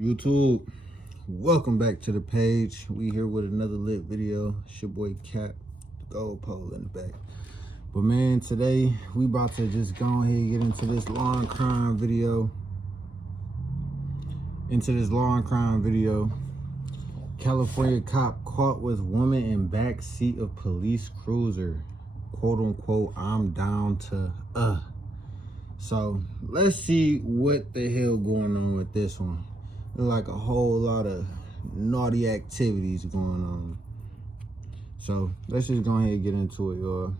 YouTube, welcome back to the page. We here with another lit video. It's your boy Cap, the gold pole in the back. But man, today we about to just go ahead and get into this law and crime video. California cop caught with woman in back seat of police cruiser. Quote unquote, I'm down to So let's see what the hell going on with this one. There's like a whole lot of naughty activities going on. So let's just go ahead and get into it, y'all.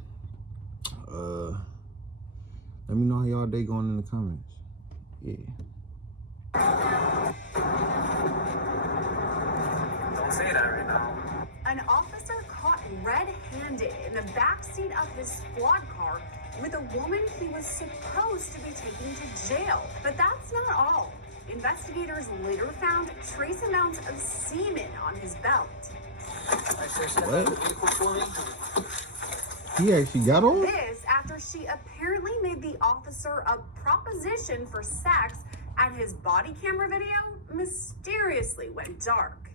Let me know how y'all day going in the comments. Yeah. Don't say that right now. An officer caught red-handed in the backseat of his squad car with a woman he was supposed to be taking to jail. But that's not all. Investigators later found trace amounts of semen on his belt. What? He actually got on? This after she apparently made the officer a proposition for sex and his body camera video mysteriously went dark.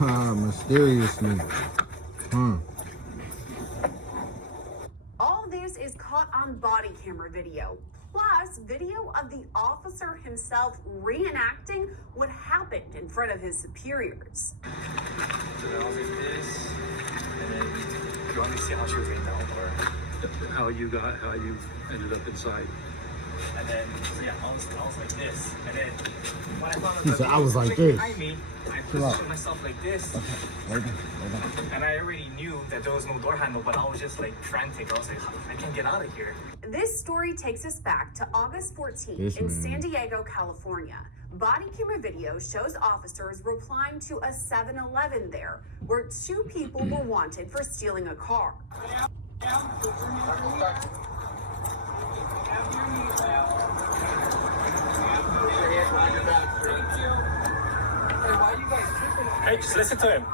Mysteriously. All this is caught on body camera video, plus video of the officer himself reenacting what happened in front of his superiors. So then I'll do this, and then do you want me to see how she was getting down, or how you ended up inside. and then yeah, I was like this, and then when I found out He that said, I was like chick this. behind me, I positioned myself like this, and I already knew that there was no door handle, but I was just like frantic. I was like, I can't get out of here. This story takes us back to August 14th in San Diego, California. Body camera video shows officers replying to a 7-Eleven there, where two people were wanted for stealing a car. Hey, just listen to him.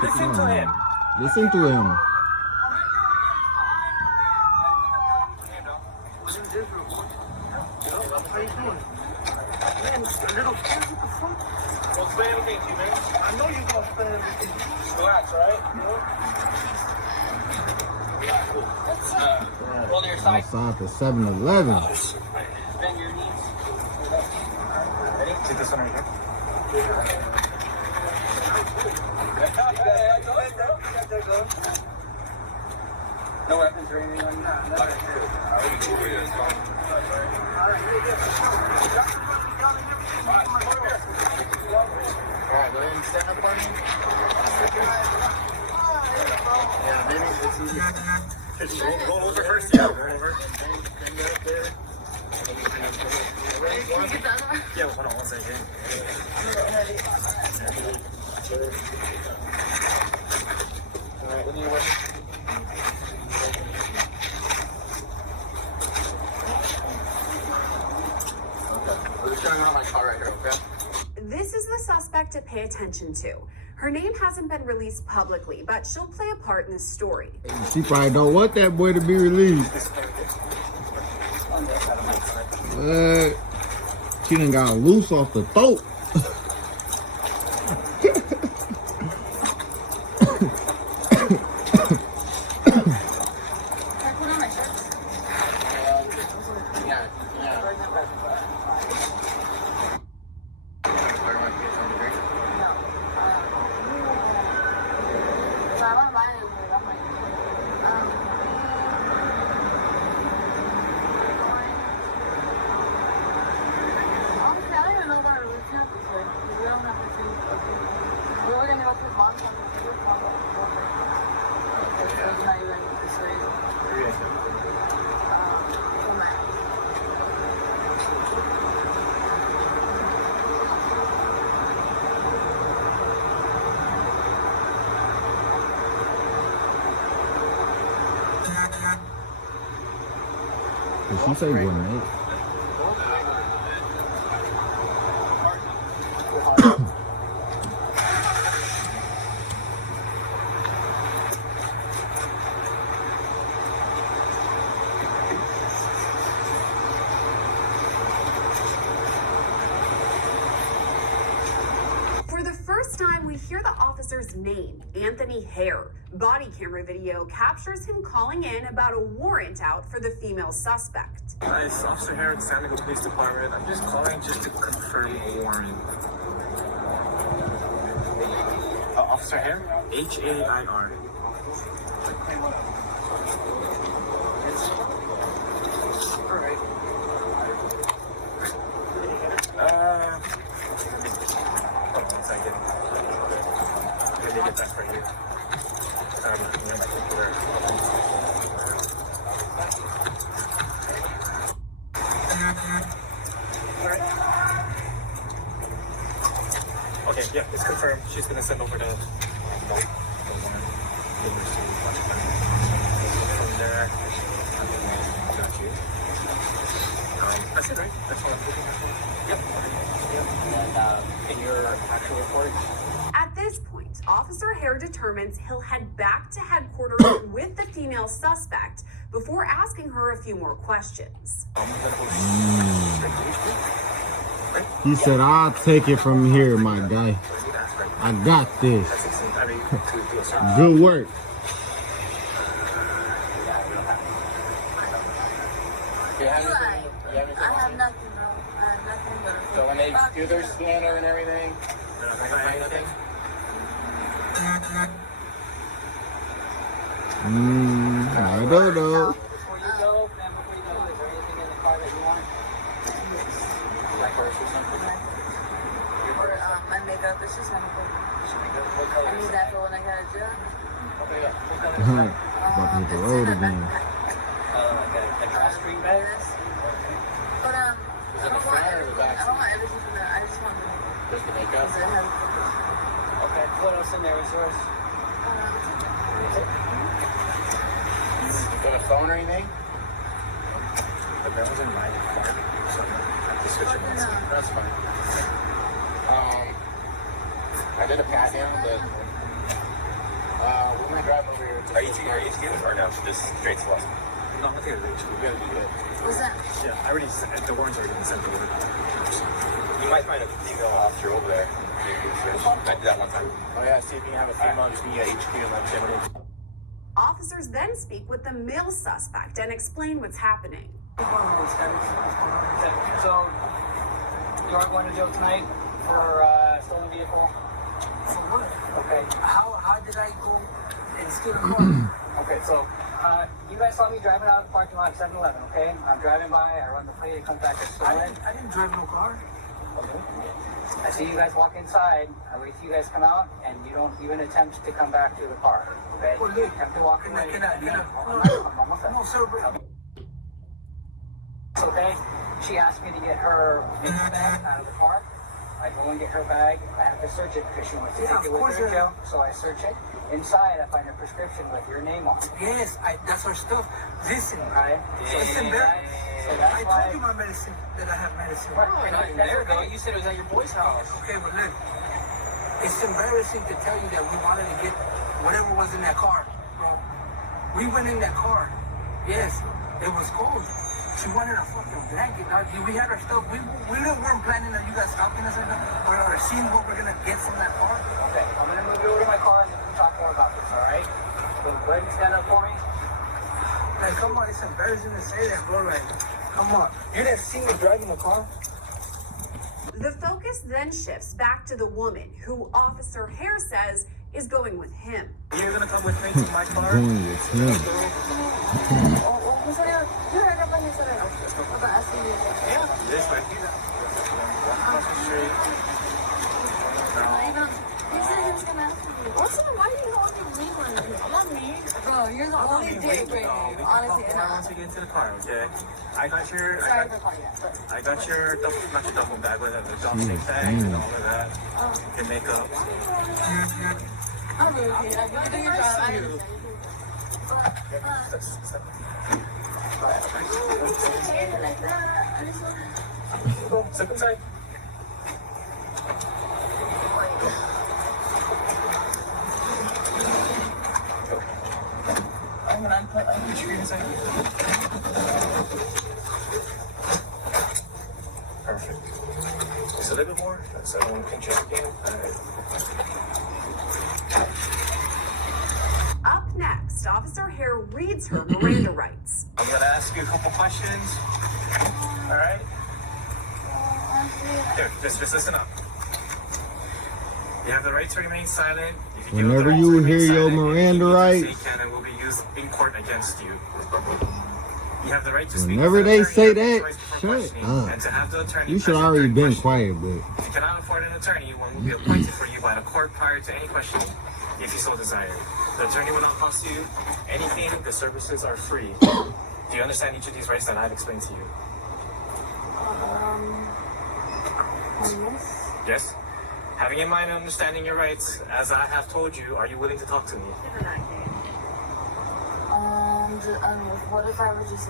Listen to him. Listen to him. I know you're gonna spend everything. Relax, right? Roll to your side. Outside the 7-Eleven. Bend your knees. Ready? Take this one right here. No weapons or anything on you? Alright, go ahead and stand up for me. Yeah, maybe it's easy. Go over first. Yeah, go over. Bend up there. Yeah, hold on 1 second. Alright, what do you want? Okay, we're just turning on my car right here, okay? This is the suspect to pay attention to. Her name hasn't been released publicly, but she'll play a part in this story. She probably don't want that boy to be released. What? She done got loose off the throat. Did she say grenade? officer's name, Anthony Hare. Body camera video captures him calling in about a warrant out for the female suspect. It's Officer Hare at the San Diego Police Department. I'm just calling just to confirm a warrant. Officer Hare? H-A-I-R. Alright. Hold on 1 second. Let me get that for you. Sorry, you know my computer. Alright. Okay, yeah, it's confirmed. She's gonna send over the note. From there, got you. That's it, right? That's what I'm looking for. Yep. And in your actual report. At this point, Officer Hare determines he'll head back to headquarters with the female suspect before asking her a few more questions. He said, I'll take it from here, my guy. I got this. Good work. I have nothing, bro. I have nothing but. So when they do their scanner and everything, they're not gonna find nothing? I don't know. Before you go, is there anything in the car that you want? Like purse or something? Or my makeup, it's just chemical. What color I is need it? that for when I got a job. Okay, yeah. What color is it? About to hit the road again. Like a street bag? But Is it the front or the back? I don't want everything from that. I just want the Just the makeup? because it has a purpose. Okay. What else in there is yours? You got a phone or anything? But that was in my car, so I'm just switching it. That's fine. I did a pat down, but we're gonna drive over here. Are you taking the car now? Just straight to us? No, I think it's We're gonna be good. What's that? Yeah, I already sent the warrant's already been sent over. You might find a female officer over there. I did that one time. Oh yeah, see if you can have a few months via HQ and like 10 minutes. Officers then speak with the male suspect and explain what's happening. So, you are going to jail tonight for stolen vehicle? For what? Okay. How did I go and steal a car? Okay, so you guys saw me driving out of the parking lot at 7-Eleven, okay? I'm driving by, I run the plate, it comes back as stolen. I didn't drive no car. Okay. I see you guys walk inside, I wait till you guys come out, and you don't even attempt to come back to the car, okay? Well, You look, attempt to walk away. I'm almost done. No, sir, but It's okay. She asked me to get her bag out of the car. I go and get her bag. I have to search it because she wants to Yeah, take it of with course, her in yeah. jail. So I search it. Inside, I find a prescription with your name on it. yes, that's our stuff. Listen, Right? so it's embarrassing. So I that's why. told you my medicine, that I have medicine. Right, not there, though. You said it was at your boy's house. Okay, but look, it's embarrassing to tell you that we wanted to get whatever was in that car, bro. We went in that car. Yes, it was cold. She wanted a fucking blanket. We had our stuff. We weren't planning on you guys stopping us or seeing what we're gonna get from that car. Okay, I'm gonna move you over to my car and then we can talk more about this, all right? So go ahead and stand up for me. Like, come on, it's embarrassing to say that, bro. Like, come on. You didn't see me driving the car? The focus then shifts back to the woman, who Officer Hare says is going with him. You're gonna come with me to my car? Going with him. Yeah, this way. Across the street. Bro, you're the only dick right now. Honestly, Once we get into the car, okay? I got your not your duffel bag, but the dumping bag and all of that. Your makeup. I'm really okay. I do your job. I Go, step inside. I'm gonna shoot you inside. Perfect. Just a little bit more, so I don't pinch it again. reads her Miranda rights. I'm gonna ask you a couple questions. All right? Here, just listen up. You have the right to remain silent. If you Whenever give you the right to hear remain your silent, Miranda anything rights, you say can and will be used in court against you. You have the right to speak. whenever with an they attorney say of your that, choice before shut questioning, up. and to have the attorney You should present already during been questioning. quiet, but If you cannot afford an attorney, one will be appointed for you by the court prior to any questioning, if you so desire. The attorney will not cost you anything. The services are free. Do you understand each of these rights that I've explained to you? Yes. Yes? Having in mind and understanding your rights, as I have told you, are you willing to talk to me? What if I were just...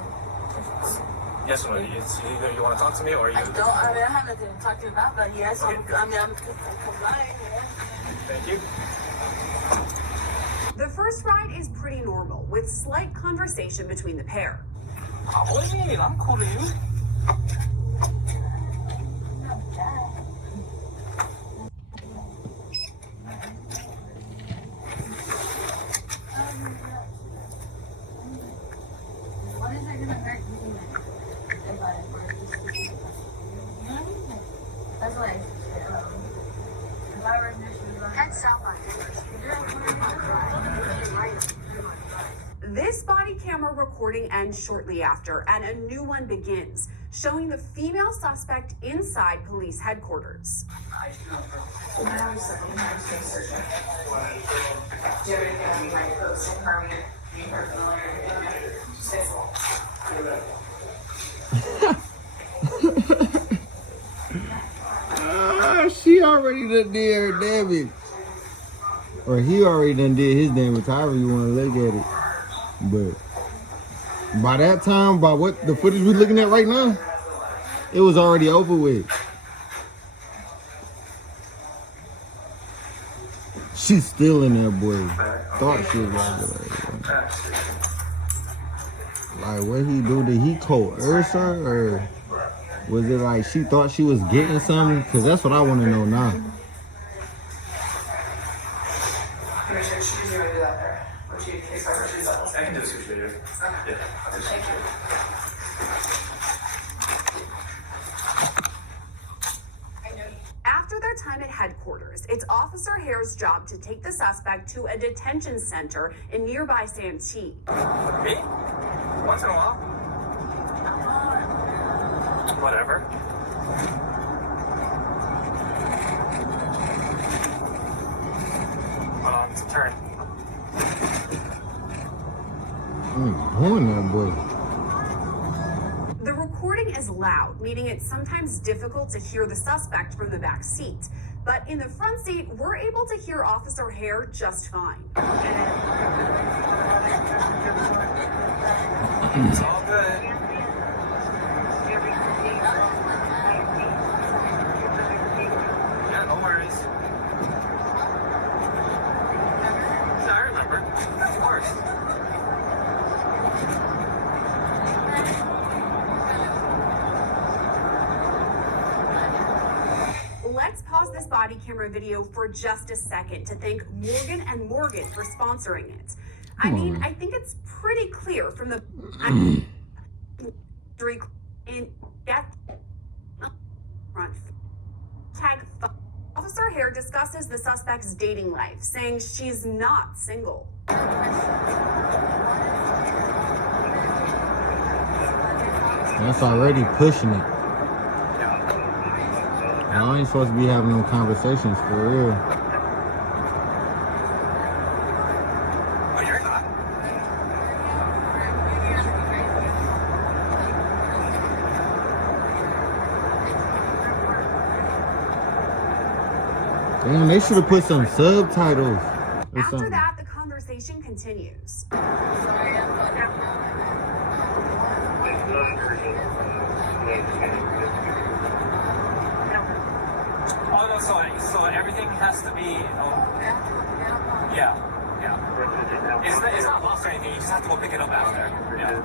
Yes or no? It's either you want to talk to me or you... I have nothing to talk to you about, but yes, I'm complying. Yeah. Thank you. The first ride is pretty normal, with slight conversation between the pair. What do you mean? I'm cool to you. What is it gonna hurt me if I were to That's like, if I were to head south on This body camera recording ends shortly after, and a new one begins, showing the female suspect inside police headquarters. she already done did her damage. Or he already done did his damage, however you want to look at it. But by that time, by what the footage we're looking at right now, it was already over with. She's still in there, boy. Thought she was like, what he do? Did he coerce her, or was it like she thought she was getting something? Because that's what I want to know now. I can do this with you later. Yeah. Thank you. After their time at headquarters, it's Officer Hare's job to take the suspect to a detention center in nearby Santee. Me? Once in a while? Whatever. It's a turn. Doing that, boy. The recording is loud, meaning it's sometimes difficult to hear the suspect from the back seat. But in the front seat, we're able to hear Officer Hare just fine. It's all good. Yeah, no worries. Yeah, I remember. Of course. Let's pause this body camera video for just a second to thank Morgan & Morgan for sponsoring it. I mean, I think it's pretty clear from the in death front tag. Officer Hare discusses the suspect's dating life, saying she's not single. That's already pushing it. I ain't supposed to be having no conversations for real. Oh, you're not? Damn, they should have put some subtitles or After something. that, the conversation continues. Oh, no, so everything has to be, yeah. It's not lost or anything, you just have to go pick it up after. Yeah.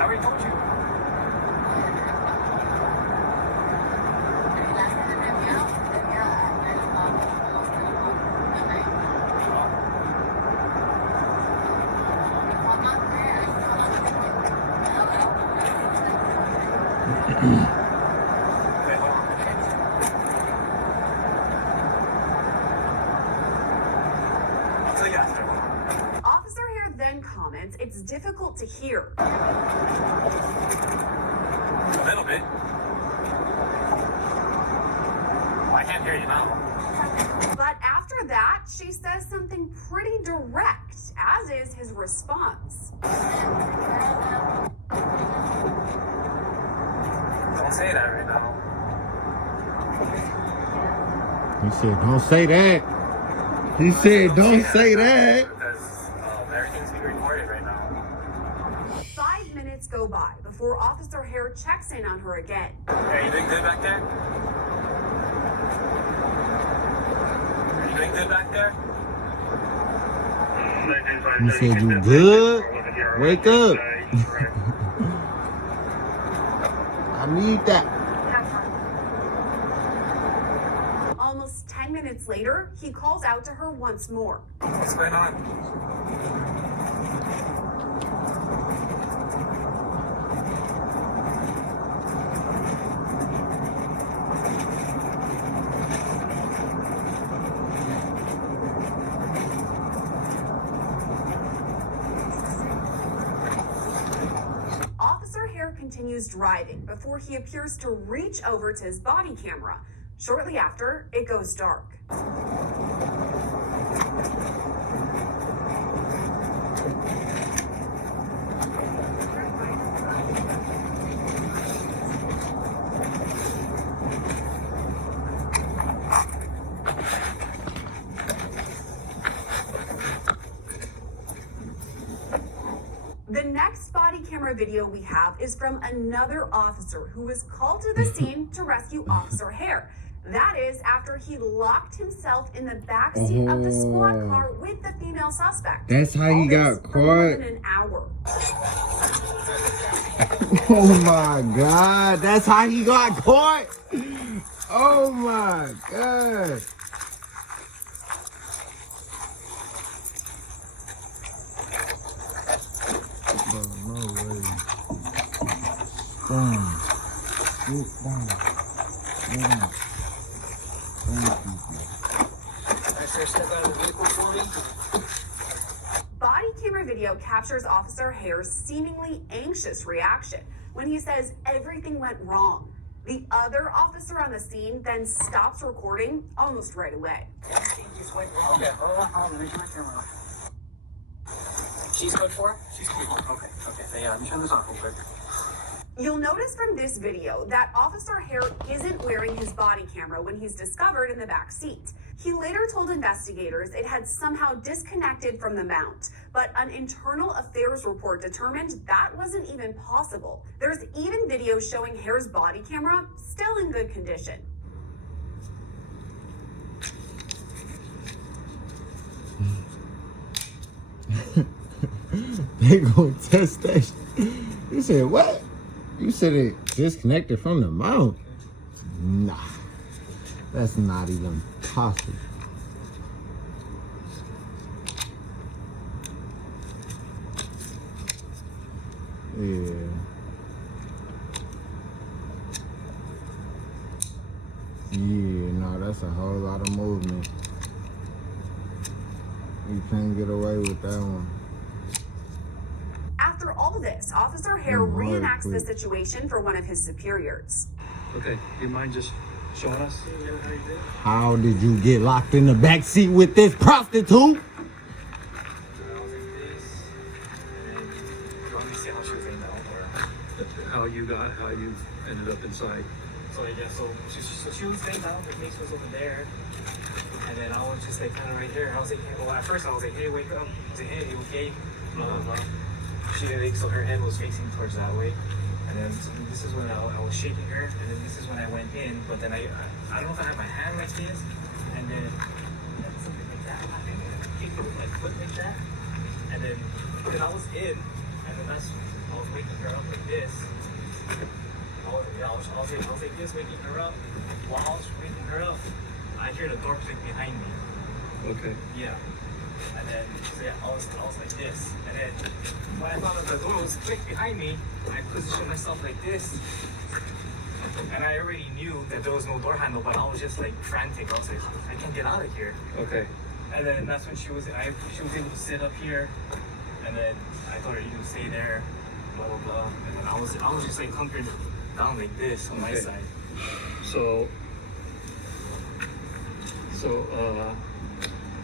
I already told you. Officer Hare then comments it's difficult to hear. A little bit. Well, I can't hear you now. But after that, she says something pretty direct, as is his response. Don't say that right now. He said, don't say that. He said, don't say that. Because everything's being recorded right now. 5 minutes go by before Officer Hare checks in on her again. Are you doing good back there? Are you doing good back there? He said, you good? Wake up. I need that. Almost 10 minutes later, he calls out to her once more. What's going on? Officer Hare continues driving before he appears to reach over to his body camera. Shortly after, it goes dark. The next body camera video we have is from another officer who was called to the scene to rescue Officer Hare. That is after he locked himself in the backseat of the squad car with the female suspect. That's how he got For more caught. than an hour. Oh my God. That's how he got caught. Oh my God. Bro, no way. Boom. Boom. Boom. Boom. Body camera video captures Officer Hare's seemingly anxious reaction when he says everything went wrong. The other officer on the scene then stops recording almost right away. Okay, hold on, let me turn my camera off. She's code 4? She's code 4. Okay. Yeah, let me turn this off real quick. You'll notice from this video that Officer Hare isn't wearing his body camera when he's discovered in the back seat. He later told investigators it had somehow disconnected from the mount, but an internal affairs report determined that wasn't even possible. There's even video showing Hare's body camera still in good condition. They gonna test that shit. You said what? You said it disconnected from the mount? Nah, that's not even possible. Yeah. Yeah, no, that's a whole lot of movement. You can't get away with that one. After all this, Officer Hare reenacts the situation for one of his superiors. Okay, do you mind just showing us? How did you get locked in the back seat with this prostitute? How you ended up inside? So yeah, so she was sitting down, the case was over there, and then I was just like kind of right here. I was like, well, at first I was like, hey, wake up. I was like, hey, you okay? Blah blah blah. She like, so her head was facing towards that way, and then so this is when I was shaking her, and then this is when I went in. But then I don't know if I had my hand like this, and then something like that. I think I kicked it with my foot like that, and then I was in. And then I was waking her up like this. I was like this, waking her up. While I was waking her up, I hear the door click behind me. Okay. Yeah. And then, so yeah, I was like this. And then, when I found out the door was clicked behind me, I positioned myself like this. And I already knew that there was no door handle, but I was just like frantic. I was like, I can't get out of here. Okay. And then that's when she was able to sit up here. And then I told her, you can stay there, blah, blah, blah. And then I was just like hunkered down like this on my Okay. side. So,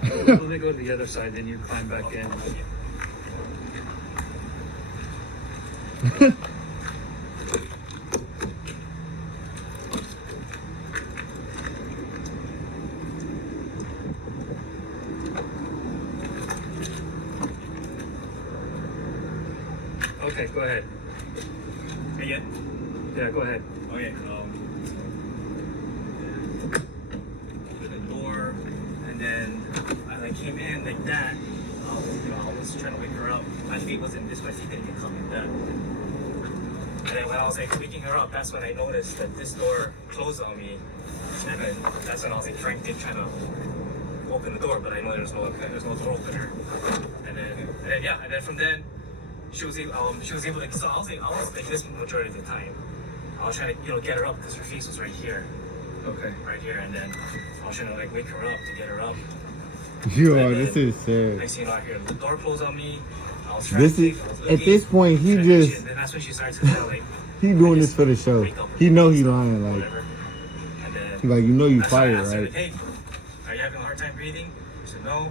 let me go to the other side, then you climb back in. Okay, go ahead. Again? Yeah, go ahead. Okay, open the door, and then as I came in like that, I was trying to wake her up. My feet wasn't this, my feet didn't get caught like that. And then when I was like waking her up, that's when I noticed that this door closed on me. And then that's when I was like frantic trying to open the door, but I know there's no door opener. And then from then she was able to, so I was like this majority of the time. I was trying to get her up because her face was right here. Okay. Right here, and then I was trying to like wake her up to get her up. Yo, this is sad. Next thing you know, I hear the door close on me. I was This is at this point he just and then that's when she started to kind of like he doing this for the show. He know he lying like whatever. And then he like you know you that's when I fired asked her, right. Hey, are you having a hard time breathing? She said no.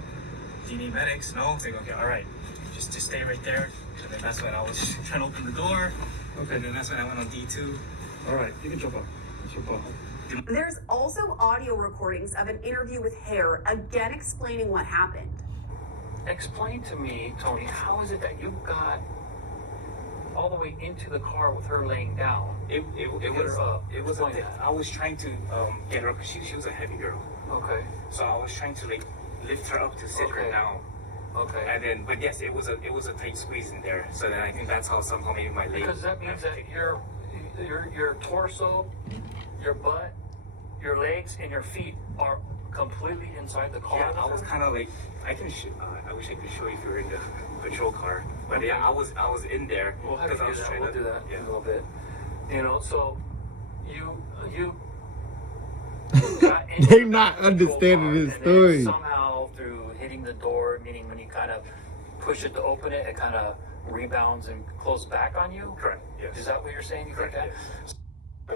Do you need medics? No. I was like, okay, all right, just stay right there. And then that's when I was trying to open the door. Okay. And then that's when I went on D2. All right, you can jump up. Jump up. There's also audio recordings of an interview with Hare, again explaining what happened. Explain to me, Tony, how is it that you got all the way into the car with her laying down? It was Explain that. I was trying to get her up because she was a heavy girl. Okay. So I was trying to like lift her up to sit her Okay. down. Okay. And then, but yes, it was a tight squeeze in there. So then I think that's how somehow maybe my leg. Because that means that your torso, your butt, your legs, and your feet are completely inside the car. Yeah, I was kind of like I wish I could show you if you were in the patrol car. But yeah, I was in there. We'll have to I do was that. trying We'll to do that yeah. in a little bit. So you got into They the not patrol understanding car, this and story. then somehow through hitting the door, meaning when you kind of push it to open it, it kind of rebounds and closes back on you. Correct. Yes. Is that what you're saying? You think Correct. that? Yes.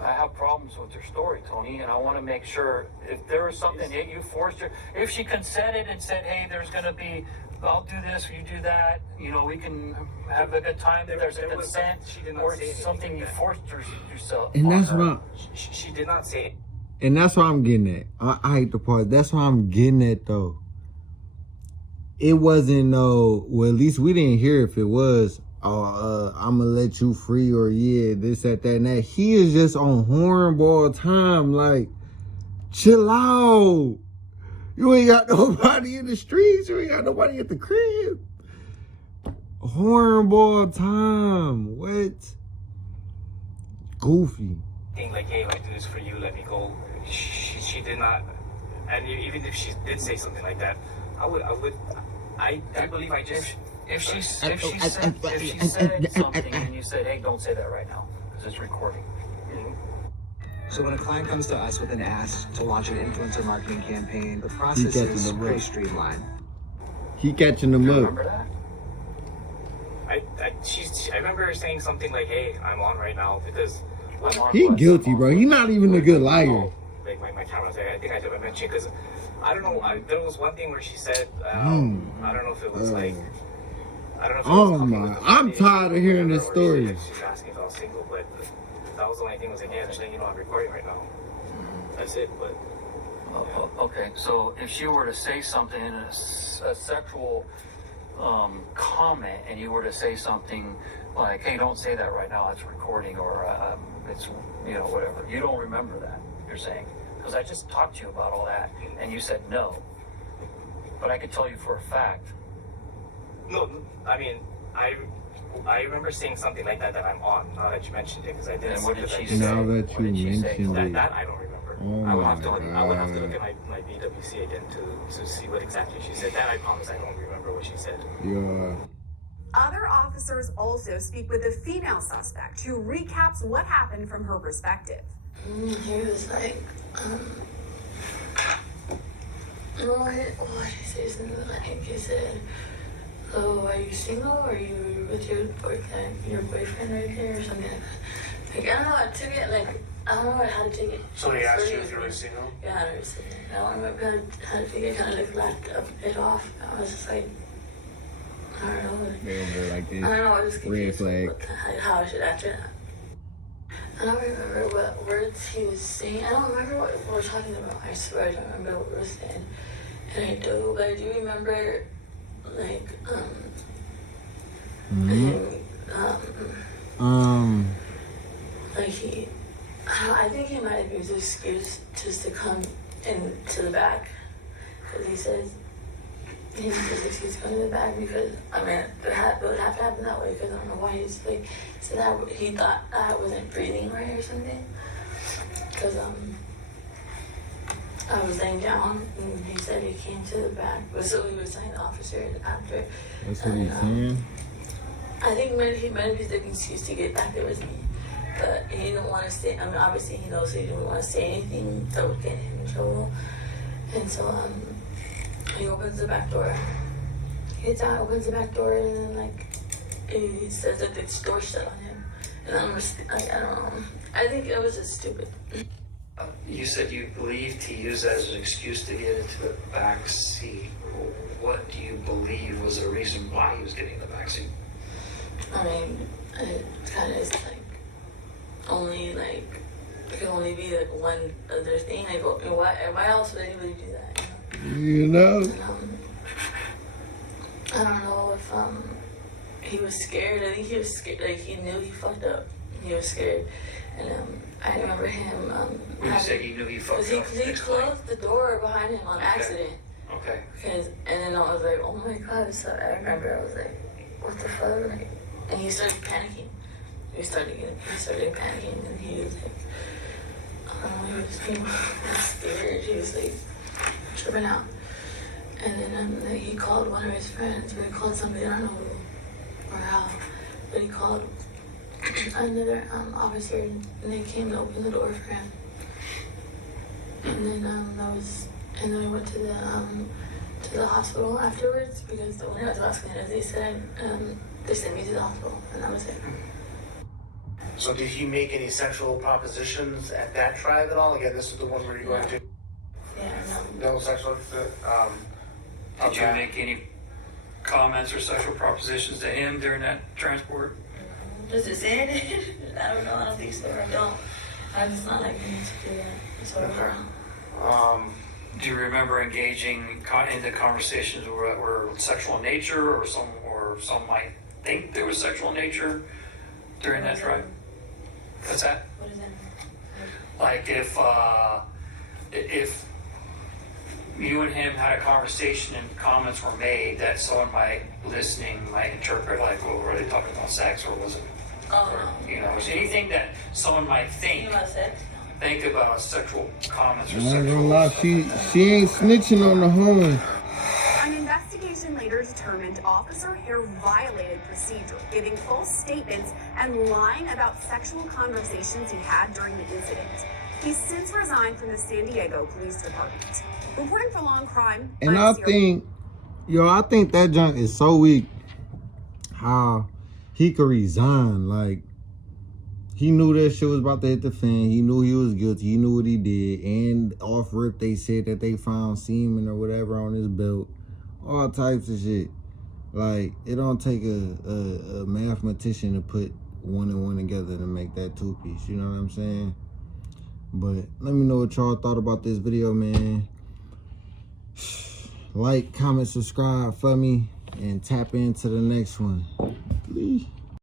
I have problems with your story, Tony, and I want to make sure if there was something that you forced her, if she consented and said, "Hey, there's going to be, I'll do this, you do that, we can have a good time." There's a there was consent, she did not or say anything something like you that. forced yourself. And on that's her. what She did not say it. and that's what I'm getting at. I hate the part. That's what I'm getting at though. It wasn't no well at least we didn't hear if it was I'ma let you free or yeah, this, that, and that. He is just on hornball time, like, chill out. You ain't got nobody in the streets, you ain't got nobody at the crib. Hornball time. What? Goofy. Thing like, hey, if I do this for you, let me go. She did not, and even if she did say something like that, I believe I just. If she said something and you said, "Hey, don't say that right now," because it's recording. So when a client comes to us with an ask to launch an influencer marketing campaign, the process is pretty streamlined. He catching them You up. remember that? I remember her saying something like, "Hey, I'm on right now because I'm on." He guilty, bro. He not even a good liar. Oh, like my camera's there. I think I mentioned because I don't know. There was one thing where she said, I don't know if it was like. I don't know if it was talking with the I'm family tired of hearing or this whatever, or story. She's asking if I was single, but that was the only thing. I was like, yeah, just letting you know I'm recording right now. That's it. But Okay, so if she were to say something, a sexual comment, and you were to say something like, "Hey, don't say that right now, it's recording," or it's, whatever. You don't remember that, you're saying? Because I just talked to you about all that, and you said no. But I could tell you for a fact. no, I mean, I remember saying something like that I'm on. Now that you mentioned it, because I did. And what did she say? Now that What you did she say? mentioned it. That I don't remember. Oh I would my have to look. I would have to look God. at my BWC again to see what exactly she said. That I promise I don't remember what she said. Yeah. Other officers also speak with a female suspect who recaps what happened from her perspective. He was like, what did he say? Something like, he said, oh, are you single? Or are you with your boyfriend right there or something like that? Like, I don't know, I took it like, I don't know how to take it. So he asked you if you were single? Yeah, I was single. I don't remember how to take it, kind of like laughed it off. I was just like, I don't know. They over there like this. I don't know, I was confused. Red How I should act it. I don't remember what words he was saying. I don't remember what we were talking about. I swear I don't remember what we were saying. And I do, but I do remember, like, like I think he might have used an excuse just to come into the back. Because he says, he used his excuse to come to the back because, I mean, it would have to happen that way because I don't know why he's like, so that he thought I wasn't breathing right or something. Because, I was laying down and he said he came to the back. So he was telling the officer after. That's what he's saying? I think maybe he might have used an excuse to get back there with me. But he didn't want to say, I mean, obviously he knows he didn't want to say anything that would get him in trouble. And so, he opens the back door. He gets out, opens the back door, and then, like, he says that the door shut on him. And I'm just, like, I don't know. I think it was just stupid. You said you believed he used that as an excuse to get into the back seat. What do you believe was the reason why he was getting in the back seat? I mean, it kind of is like only like it can only be like one other thing. Like, why else would anybody do that? You know? And, I don't know if he was scared. I think he was scared. Like he knew he fucked up. He was scared, and I remember him. When you say he knew he fucked up, he closed the door behind him on accident. Okay. And then I was like, oh my god. So I remember I was like, what the fuck? Like, and he started panicking. He started panicking, and he was like, he was being scared. He was like tripping out. And then he called one of his friends, or he called somebody, I don't know who or how, but he called another officer, and they came and opened the door for him. And then we went to the hospital afterwards because the one I was asking is they said they sent me to the hospital, and that was it. So did he make any sexual propositions at that tribe at all? Again, this is the one where you're going to. Yeah, No sexual. Did you make any comments or sexual propositions to him during that transport? Does it say it? I don't know. I don't think so. I don't. I'm just not like me to do that. Sort of. Do you remember engaging into conversations that were sexual in nature, or some might think there was sexual in nature during that drive? What's that? What is that? Like if you and him had a conversation and comments were made that someone listening might interpret like, well, were they talking about sex, or was it? Oh, no. You know, is anything that someone might think About sex? think about sexual comments or I'm not gonna sexual lie, she ain't snitching on the homie. An investigation later determined Officer Hare violated procedure, giving false statements and lying about sexual conversations he had during the incident. He's since resigned from the San Diego Police Department. Reporting for Law and Crime. And I think that junk is so weak. How he could resign. Like, he knew that shit was about to hit the fan. He knew he was guilty. He knew what he did. And off rip, they said that they found semen or whatever on his belt. All types of shit. Like, it don't take a mathematician to put one and one together to make that two-piece. You know what I'm saying? But let me know what y'all thought about this video, man. Like, comment, subscribe for me, and tap into the next one. Please.